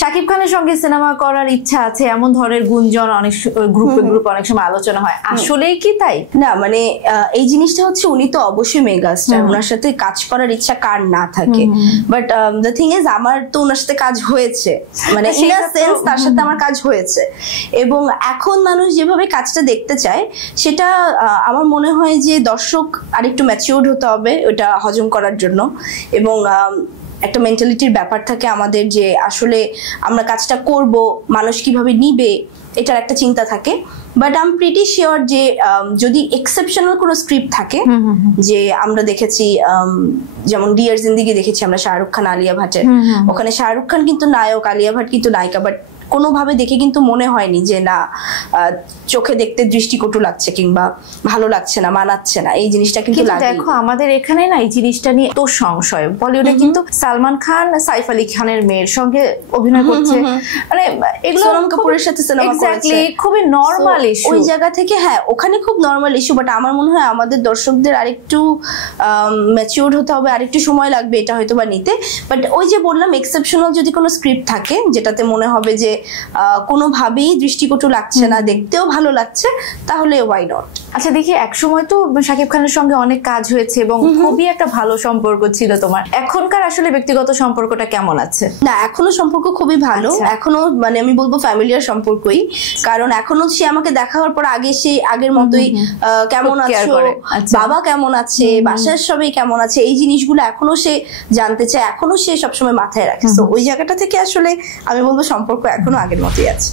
শাকিব খানের সঙ্গে সিনেমা করার ইচ্ছা আছে এমন ধরনের গুঞ্জন অনেক গ্রুপে অনেক সময় আলোচনা হয়, আসলেই কি তাই? না মানে এই জিনিসটা হচ্ছে উনি তো অবশ্যই মেগাস্টার, ওনার সাথে কাজ করার ইচ্ছা কার না থাকে, বাট দ্য থিং ইজ আমার তো ওনার সাথে কাজ হয়েছে, মানে ইন আ সেন্স তার সাথে আমার কাজ হয়েছে, এবং এখন মানুষ যেভাবে কাজটা দেখতে চায় সেটা আমার মনে হয় যে দর্শক আরেকটু ম্যাচিউরড হতে হবে ওটা হজম করার জন্য, এবং একটা মেন্টালিটির ব্যাপার থাকে আমাদের যে আসলে আমরা কাজটা করব, মানুষ কিভাবে নিবে এটার একটা চিন্তা থাকে। But I am pretty sure যে যদি এক্সেপশনাল কোনো স্ক্রিপ্ট থাকে, যে আমরা দেখেছি যেমন ডিয়ার জিন্দেগি দেখেছি আমরা শাহরুখ খান আলিয়া ভাটের, ওখানে শাহরুখ খান কিন্তু নায়ক, আলিয়া ভাট কিন্তু নায়িকা, বাট কোনোভাবে দেখে কিন্তু মনে হয়নি যে না চোখে দেখতে দৃষ্টিকটু লাগছে কিংবা ভালো লাগছে না, মানাচ্ছে না, এই জিনিসটা কিন্তু দেখো আমাদের এখানে না এই জিনিসটা নিয়ে তো সংশয়। বলিউডে কিন্তু সালমান খান সাইফ আলী খানের মেয়ের সঙ্গে অভিনয় করছে, মানে এগুলো সোনম কাপুরের সাথে সিনেমা করেছে, খুবই নরমাল ইস্যু ওই জায়গা থেকে। হ্যাঁ ওখানে খুব নরমাল ইস্যু, বাট আমার মনে হয় আমাদের দর্শকদের আরেকটু ম্যাচিউরড হতে হবে, আরেকটু সময় লাগবে এটা হয়তো বা নিতে। বাট ওই যে বললাম এক্সেপশনাল যদি কোনো স্ক্রিপ্ট থাকে যেটাতে মনে হবে যে কোনোভাবেই দৃষ্টিকটু লাগছে না, দেখতেও ভালো লাগছে, তাহলে ওয়াই নট। আচ্ছা দেখি, একসময় তো শাকিব খানের সঙ্গে অনেক কাজ হয়েছে এবং খুবই একটা ভালো সম্পর্ক ছিল তোমার, এখনকার আসলে ব্যক্তিগত সম্পর্কটা কেমন আছে? না এখনো সম্পর্ক খুবই ভালো, এখনো মানে আমি বলবো ফ্যামিলিয়ার সম্পর্কই, কারণ এখনো সে আমাকে দেখা হওয়ার পর আগে সে আগের মতোই কেমন আছো, বাবা কেমন আছে, বাসার সবাই কেমন আছে, এই জিনিসগুলো এখনো সে জানতে চায়, এখনো সে সবসময় মাথায় রাখে। তো ওই জায়গাটা থেকে আসলে আমি বলবো সম্পর্ক এখনো আগের মতোই আছে।